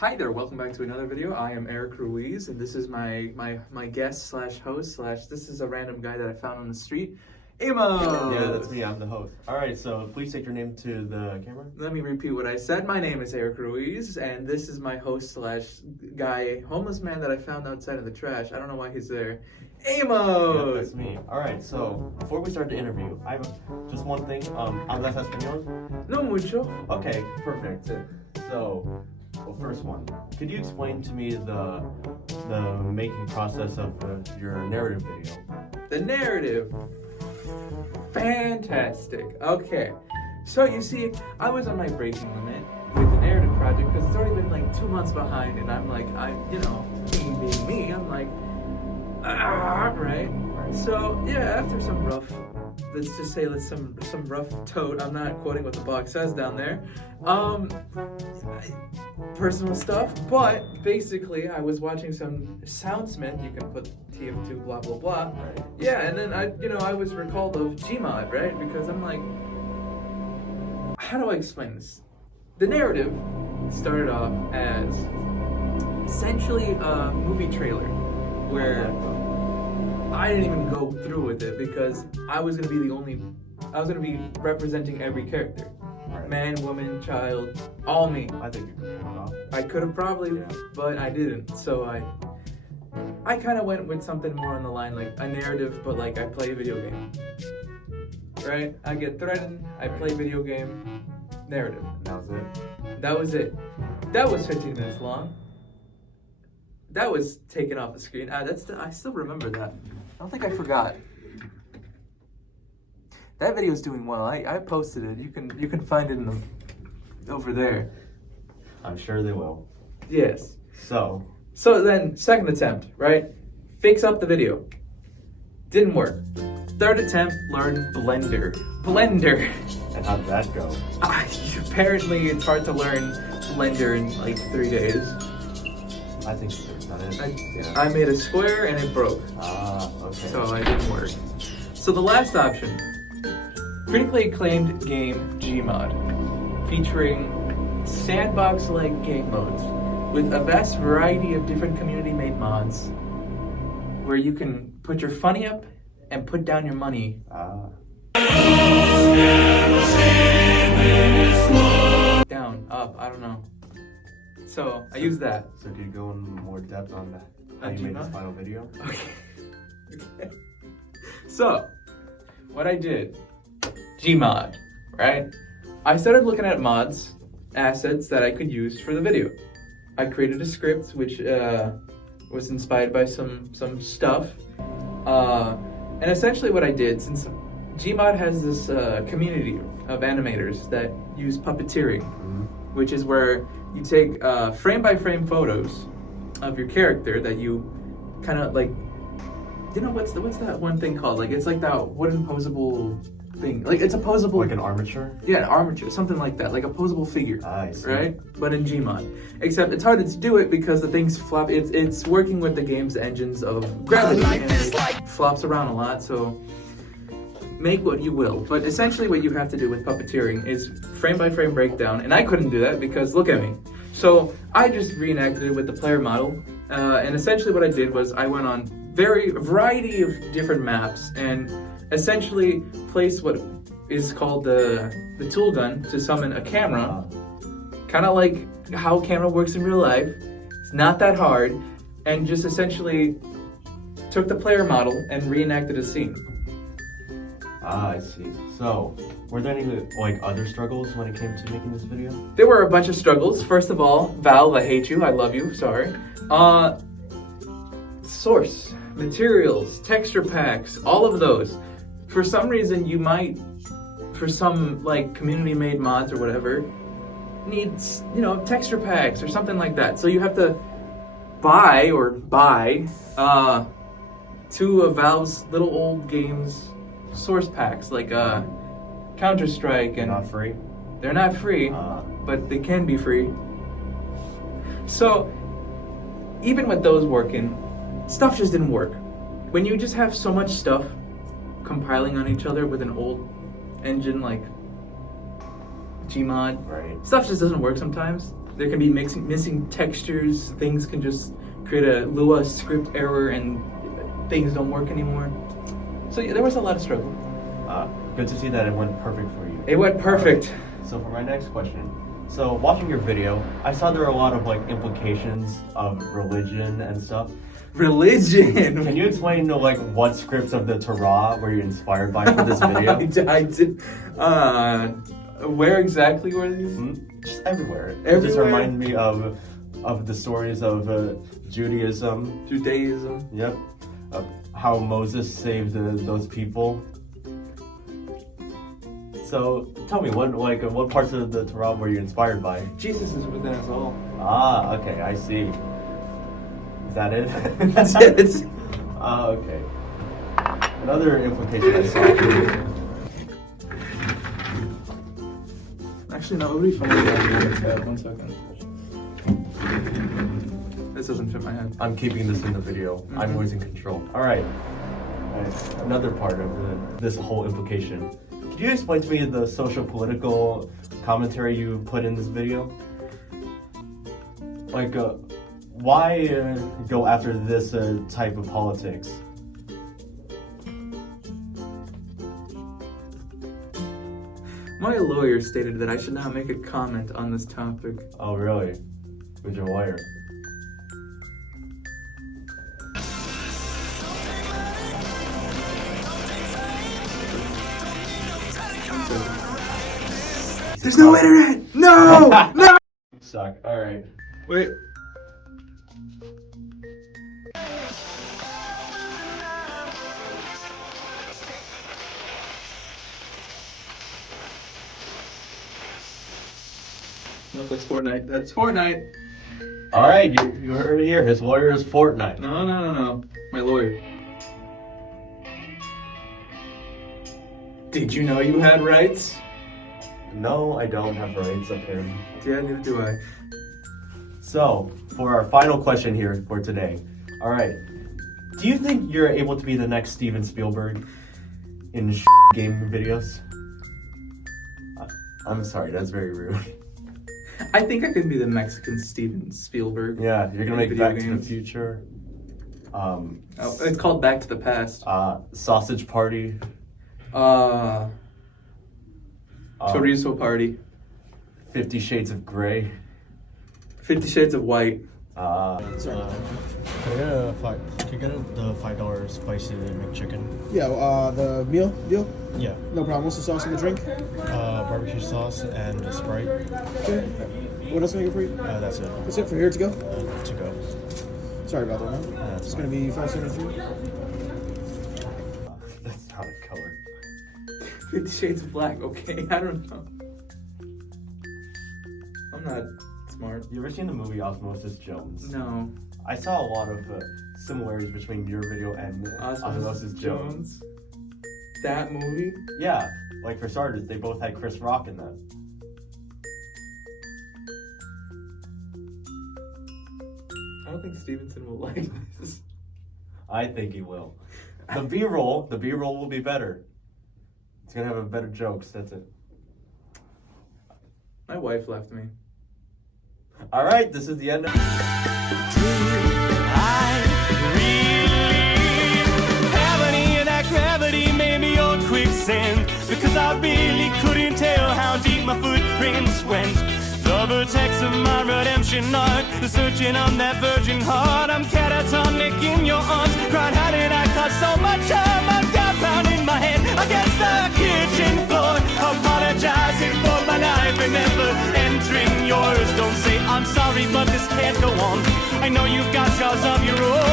Hi there, welcome back to another video. I am Eric Ruiz, and this is my guest slash host slash this is a random guy that I found on the street. Amo! Yeah, that's me, I'm the host. Alright, so please take your name to the camera. Let me repeat what I said. My name is Eric Ruiz, and this is my host slash guy, homeless man that I found outside of the trash. I don't know why he's there. Amo! Yeah, that's me. Alright, so before we start the interview, I have just one thing. ¿Hablas español? No mucho. Okay, perfect. So, first one. Could you explain to me the making process of your narrative video? The narrative. Fantastic. Okay. So you see, I was on my breaking limit with the narrative project because it's already been like 2 months behind, and I'm like, being me, I'm like, right? So yeah, after some rough, let's just say some rough toad. I'm not quoting what the box says down there. Personal stuff, but basically I was watching some Soundsmith. You can put TF2 blah blah blah. Right. Yeah, and then I was recalled of Gmod, right? Because I'm like, how do I explain this? The narrative started off as essentially a movie trailer where I didn't even go through with it because I was gonna be representing every character. Right. Man, woman, child, all me. I think you could pull it off. I could have probably, but I didn't. So I kind of went with something more on the line like a narrative, but like I play a video game. Right? I get threatened, I play video game, narrative. That was it. That was it. That was 15 minutes long. That was taken off the screen. I still remember that. I don't think I forgot. That video is doing well. I posted it. You can find it over there. I'm sure they will. Yes. So then second attempt, right? Fix up the video. Didn't work. Third attempt, learn Blender. Blender. and how'd that go? Apparently it's hard to learn Blender in like 3 days. I think you've done it. I made a square and it broke. Okay. So it didn't work. So the last option, critically acclaimed game Gmod, featuring sandbox-like game modes with a vast variety of different community-made mods where you can put your funny up and put down your money. Down, up, I don't know. So I use that. So do you go in more depth on that? How On you made Gmod? this final video? Okay. So, what I did, Gmod, right? I started looking at mods, assets that I could use for the video. I created a script which was inspired by some stuff. And essentially what I did, since Gmod has this community of animators that use puppeteering, which is where you take frame-by-frame photos of your character that you kind of like, what's that one thing called? Like, it's like that wooden posable thing. Like, it's a posable... Like an armature? Yeah, an armature, something like that. Like a posable figure. I see. Right? But in Gmod. Except it's harder to do it because the things flop. It's working with the game's engines of gravity. And it flops around a lot, so... Make what you will. But essentially what you have to do with puppeteering is frame-by-frame breakdown. And I couldn't do that because, look at me. So I just reenacted it with the player model. And essentially what I did was I went on a variety of different maps and essentially placed what is called the tool gun to summon a camera. Kind of like how camera works in real life. It's not that hard. And just essentially took the player model and reenacted a scene. I see. So, were there any other struggles when it came to making this video? There were a bunch of struggles. First of all, Valve, I hate you. I love you. Sorry. Source, materials, texture packs, all of those. For some reason, you might, for some like community-made mods or whatever, need texture packs or something like that. So you have to buy 2 of Valve's little old games source packs, like Counter-Strike, and Not free? they're not free, but they can be free. So even with those working, stuff just didn't work. When you just have so much stuff compiling on each other with an old engine like Gmod, Right. stuff just doesn't work sometimes. There can be missing textures. Things can just create a Lua script error and things don't work anymore. So yeah, there was a lot of struggle. Good to see that it went perfect for you. It went perfect. So for my next question, so watching your video, I saw there were a lot of like implications of religion and stuff. Religion. Can you explain like what scripts of the Torah were you inspired by for this video? I did. Where exactly were these? Just everywhere. It Everywhere? just reminded me of the stories of Judaism. Judaism. Yep. Of how Moses saved those people. So tell me, what parts of the Torah were you inspired by? Jesus is within us all. Ah, okay, I see. Is that it? That's it. Okay. Another implication I saw. Actually, no, it would be funny if I did that. 1 second. This doesn't fit my head. I'm keeping this in the video. I'm always in control. All right. Another part of this whole implication. Could you explain to me the social-political commentary you put in this video? Like, why go after this type of politics? My lawyer stated that I should not make a comment on this topic. Oh, really? Who's your lawyer? There's no internet! No! No! You suck. All right. Wait. No, that's Fortnite. That's Fortnite. All right, you heard it here. His lawyer is Fortnite. No. My lawyer. Did you know you had rights? No, I don't have rights up here. Yeah, neither do I. So, for our final question here for today. All right. Do you think you're able to be the next Steven Spielberg in game videos? I'm sorry, that's very rude. I think I could be the Mexican Steven Spielberg. Yeah, you're gonna in make video Back to the games. Future. Oh, it's called Back to the Past. Sausage Party. Chorizo Party. 50 Shades of Grey. 50 Shades of White. Can I get the $5 spicy McChicken? Yeah, the meal deal? Yeah. No problem. What's the sauce and the drink? Barbecue sauce and a Sprite. Okay. What else can I get for you? That's it. That's it for here to go? To go. Sorry about that, man. That's It's fine. gonna be 573. That's not a color. 50 Shades of Black. Okay, I don't know. I'm not smart. You ever seen the movie Osmosis Jones? No. I saw a lot of similarities between your video and Osmosis Jones. That movie? Yeah, like for starters, they both had Chris Rock in that. I don't think Stevenson will like this. I think he will. The B-roll will be better. It's gonna have better jokes. That's it. My wife left me. All right, this is the end of. Gravity made me on quicksand because I really couldn't tell how deep my footprints went. The vertex of my redemption arc, searching on that virgin heart. I'm catatonic in your arms, cried how did I cause so much harm? I've got pounding my head against the kitchen floor, apologizing for my life and never entering yours. Don't say I'm sorry, but this can't go on. I know you've got scars of your own.